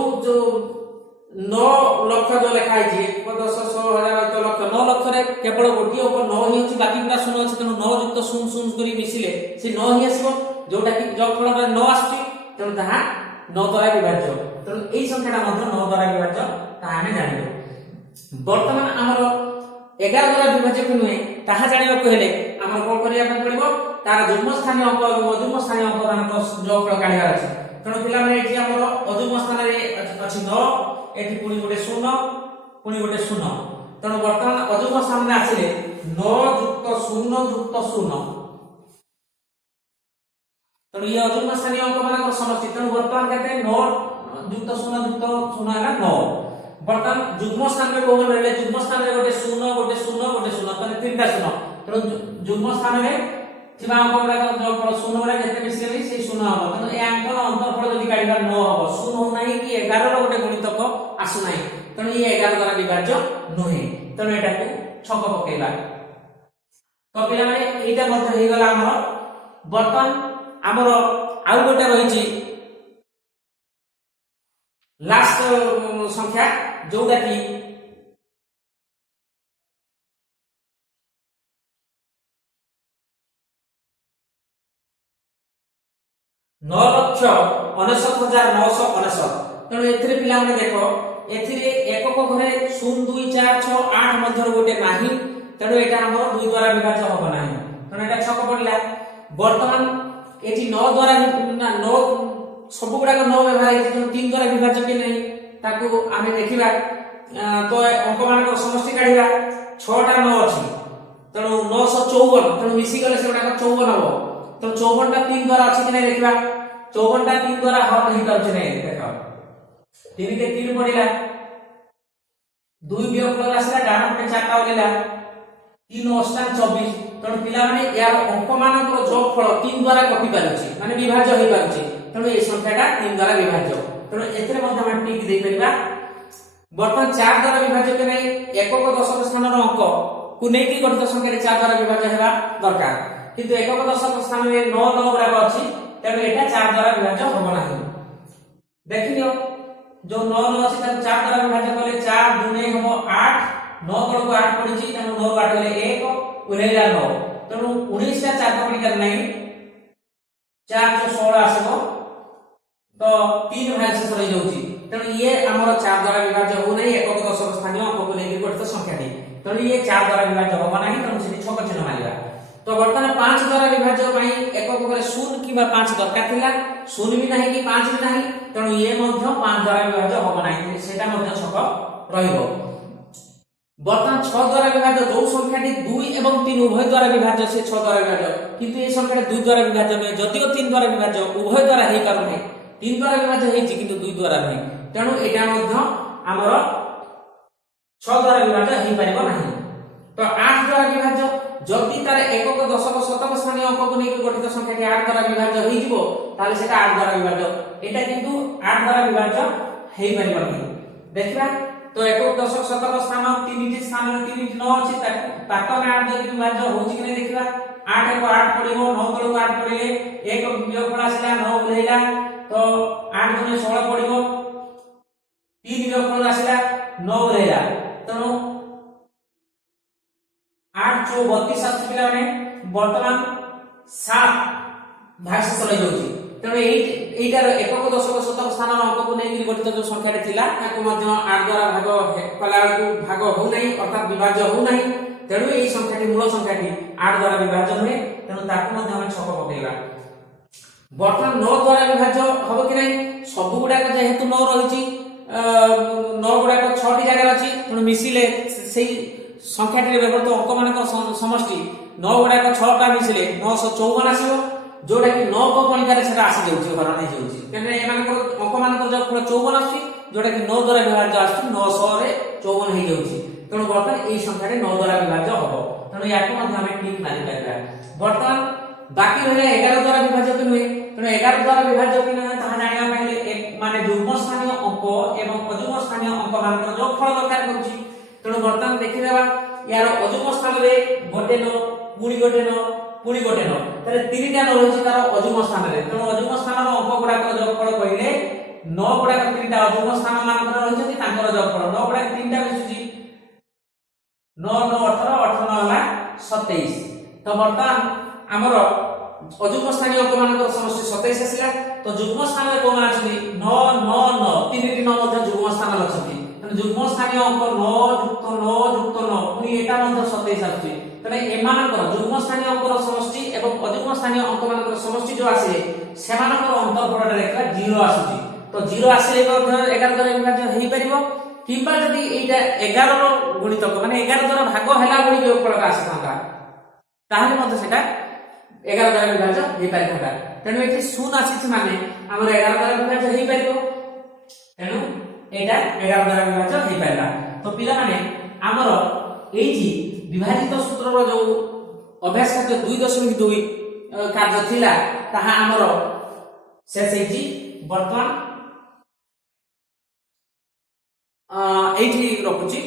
9 लक्ष जो लिखा है 10 100 1000 लक्ष 9 लक्ष रे केवल गोटी ऊपर 9 ही अछि बाकी पूरा 0 अछि तेणु 9 युक्त 0 0 करी मिसिले से 9 ही आसीबो जोटा कि जोगफल रे 9 आछि तेणु ताहा 9 द्वारा विभाज्य तेणु एई संख्याटा मध्ये 9 द्वारा विभाज्य ताहा हम जानिबो वर्तमान हमर 11 द्वारा विभाज्य कि नुहे ताहा जानिबा को हेले हमर कोन करिया ପାଇଁ पड़िबो तार जुग्म स्थानीय अंक और मध्यम स्थानीय अंक मानक जोगफल काढिबार अछि तेणु पिला माने एठी हमर अजुग्म स्थान रे अछि 9 एठी पुनी गोटे 0 पुनी गोटे 0 तेणु वर्तमान अजुग्म स्थान रे आसिले 9 युक्त 0 युक्त 0 तेणु ये अजुग्म स्थानीय अंक मानक समष्टि तेणु वर्तमान केते 9 युक्त 0 युक्त 0 है 9 वर्तमान जुग्म स्थान रे कोन रहले जुग्म स्थान रे गोटे 0 गोटे 0 गोटे 0 तने तीनटा 0 तेणु जुग्म स्थान रे थिबा अंक गुडा जो 0 गुडा जेते मिसिले से 0 हबो तेणु ए अंकन अंतरफल जदि काढिबा 9 हबो 0 नाही कि 11 रो गोटे गुणितक आसु नाही तेणु ये 11 द्वारा विभाज्य नहे तेणु एटा को छक पकेइबा तो पिला माने एटा मध्ये हे गला हमर वर्तमान हमर आउ गोटे रहिछि लास्ट संख्या जोटा कि 9,69,999। ତେଣୁ ଏଥିରେ ପିଲାମାନେ ଦେଖ ଏଥିରେ ଏକକ ଘରେ 0 2 4 6 8 ମଧ୍ୟରୁ ଗୋଟେ ନାହିଁ, ତେଣୁ ଏଟା ଆମର 2 ଦ୍ୱାରା ବିଭାଜ୍ୟ ହେବ ନାହିଁ, ତେଣୁ ଏଟା ଛକ ପଡ଼ିଲା। ବର୍ତ୍ତମାନ ଏଠି 9 ଦ୍ୱାରା 9 ସବୁ ଗୁଡାକ 9 ବ୍ୟବହାର ହେଇଛି, ତେଣୁ 3 ଦ୍ୱାରା ବିଭାଜ୍ୟ କି ନାହିଁ ତାକୁ ଆମେ ଦେଖିବା। ତ ଅଙ୍କ ମାନଙ୍କର ସମଷ୍ଟି କାଢିବା। 6ଟା 9 ଅଛି, ତେଣୁ 954, ତେଣୁ ମିଶି ଗଲେ ସେଗୁଡାକ 54 ହେବ। ତ 54 ଟା 3 ଦ୍ୱାରା ଅଛି କି ନାହିଁ ଦେଖିବା। 54 ଟା 3 ଦ୍ୱାରା ହେଇ ପାରୁଛି ନାହିଁ, ଦେଖ 3 କେ 3 ପଡ଼ିଲା, 2 ବିয়োଗ ଫଳ ଆସିଲା, ଡାହାଣ ପଟେ 4ଟା ଓଲେଇଲା, 3 ଅଷ୍ଟାନ 24। ତେଣୁ ପିଲାମାନେ यार ଅଙ୍କ ମାନଙ୍କର ଯୋଗଫଳ 3 ଦ୍ୱାରା କଟି ପାରୁଛି, ମାନେ ବିଭାଜ୍ୟ ହେଇ ପାରୁଛି, ତେଣୁ এই ସଂଖ୍ୟାଟା 3 ଦ୍ୱାରା ବିଭାଜ୍ୟ। ତେଣୁ ଏଥିରେ ମଧ୍ୟ ଆମେ ଟିକ୍ ଦେଇ ପାରିବା। ବର୍ତ୍ତମାନ 4 ଦ୍ୱାରା ବିଭାଜ୍ୟ କି ନାହିଁ ଏକକ ଦଶକ ସ୍ଥାନର ଅଙ୍କ କୁ ନେଇକି ଗଠିତ ସଂଖ୍ୟାରେ 4 ଦ୍ୱାରା ବିଭାଜ୍ୟ ହେବା ଦରକାର, କିନ୍ତୁ ଏକକ ଦଶକ ସ୍ଥାନରେ 9 9 ଗୁଡାକ ଅଛି, ତେଣୁ এটা 4 ଦ୍ୱାରା ବିଭାଜ୍ୟ ହେବ ନାହିଁ। ଦେଖିନିଅ जो 9 9 ଅଛି ତାକୁ 4 ଦ୍ୱାରା ବିଭାଜ୍ୟ କଲେ 4 2 ହେବ 8, 9 ତଳକୁ 8 ପଡିଛି, ତେଣୁ 9 ରୁ 8 ଗଲେ 1 ଉରେଇଲା 9, ତେଣୁ 19 ଟା 4 ପଡିକାର ନାହିଁ, 4 16 ଆସିବ, ତ 3 ଭାଗ ଶେଷ ରହି ଯାଉଛି, ତେଣୁ ଇଏ ଆମର 4 ଦ୍ୱାରା ବିଭାଜ୍ୟ हो नहीं एকক दशक स्थानीय अंक को लेकर गठित संख्याटी, तेणु ये 4 द्ୱାରା विभाज्य हो नहीं, तेणु से छक चिन्ह मारिबा। तो वर्तमान 5 द्ୱାରା विभाज्य पई एকক करे 0 किबा 5 दरकार थिला, 0 भी नहीं कि 5 भी नहीं, तेणु ये मध्य 5 द्ୱାରା विभाज्य हो नहीं, सेटा मध्य छक रहिबो। वर्तमान 6 द्वारा विभाज्य जो संख्याटी 2 एवं 3 उभय द्वारा विभाज्य से 6 द्वारा विभाज्य, किंतु ए संख्याटी 2 द्वारा विभाज्य नहीं, जदिओ 3 द्वारा विभाज्य उभय द्वारा हेई पारु नहीं, 3 द्वारा विभाज्य हेइछि किंतु 2 द्वारा नहीं, तेणु एटा मध्य हमर 6 द्वारा विभाज्य हेई परिबो नहीं। तो 8 द्वारा विभाज्य जदि तार एकक दशक शतक स्थानीय अंक को नेकी गठित संख्याटी 8 द्वारा विभाज्य हेइ जिवो, ताले सेटा 8 द्वारा विभाज्य, एटा किंतु 8 द्वारा विभाज्य हेई परिबो नहीं। देखिबा तो एकक दशक शतक स्थान 3टी स्थान 3टी 9 अछि, ताको 8 जदि विभाज्य होछि कि नै देखिबा। 8 को 8 पडिबो, 9 तळको 8 पडिले 1 वियोग फल आसिला, 9 उलेइला, तो 8 गुणे 16 पडिबो, 3 वियोग फल आसिला, 9 उलेइला, तेणु 8 4 32 आछि पिला माने वर्तमान 7 भाग शेष रहि जाउछि, तेणु एइटार एकक दशक शतक स्थान अंक को नेकी गठित जो संख्याटी थिला ताको मध्य 8 द्वारा भाग कला को भाग हो नहीं, अर्थात विभाज्य हो नहीं, तेणु एई संख्याटी मूल संख्याटी 8 द्वारा विभाज्य हुए, तेणु ताको मध्य हम छक पकेइबा। वर्तमान 9 द्वारा विभाज्य हबो कि नै, सब गुडा को जेहेतु 9 रहिछि, 9 गुडा को 6 टी जगह अछि, तेणु मिसिले सेई संख्याटी व्यवहार अंक मानक समष्टि 9 गुडा को 6 टा मिसिले 954 आसीबो, जोटा कि 9 को कणिकारे सेटा आसी जाउछि, हरण हे जाउछि, केने एमानक अंक मानक जो 54 आछि, जोटा कि 9 द्वारा विभाज्य आछि, 900 रे 54 हे जाउछि, तेणु वर्तमान एई संख्याटी 9 द्वारा विभाज्य हबो, तेणु याको मध्ये हम टिक मारि पाइबा। वर्तमान बाकी रहले 11 द्वारा विभाज्य कि नुहे, तेणु 11 द्वारा विभाज्य कि नुहे ताहा जानिया पाइले एक माने युग्म स्थानीय अंक एवं अयुग्म स्थानीय अंक मानकर जो फल दरकार करूछि, तेणु वर्तमान देखि देबा यार अयुग्म स्थान रे गोटे 9 पुणी गोटे 9 पुणी गोटे 9, ताले 3टा 9 रहिछि तार अयुग्म स्थान रे, तेणु अयुग्म स्थानर अंक गुडा को जो फल कहिले 9 गुडा 3टा अयुग्म स्थान मानकर रहिछि तांकर जो फल 9 गुडा 3टा मिसुछि, 9 9 18 18 होला 27। तो वर्तमान हमर अयुग्म स्थानीय अंक मानकर समष्टि 27 आसिला, तो युग्म स्थान रे कोन आछी 9 9 9 3टी 9 मध्ये युग्म स्थान अछथि, तने युग्म स्थानीय अंक 9 युक्त 9 युक्त 9 पुनी एटा मध्ये 27 आछथि, तने एमानकर युग्म स्थानीय अंकर समष्टि एवं अयुग्म स्थानीय अंक मानकर समष्टि जो आसीले सेमानकर अंतरफलटा देखा 0 आछथि, तो 0 आसीले 11 द्वारा विभाज्य हेइ परिबो, किबा जदि एटा 11 रो गुणितक माने 11 द्वारा भाग हैला गुणी योगफल आसीथांता, ताहाले मध्ये सेटा 11 द्वारा विभाज्य हेइ परिथांता, तेणु एठी 0 आसीछि माने हमर 11 द्वारा विभाज्य हेइ परिबो, तेणु एटा 11 द्वारा विभाज्य हेइ परिला। तो पिला माने हमर एठी विभाजित सूत्रर जो अभ्यास कार्य 2.2 कार्य थिला ताहा हमर शेष हेछि। वर्तमान एठी रखुछि।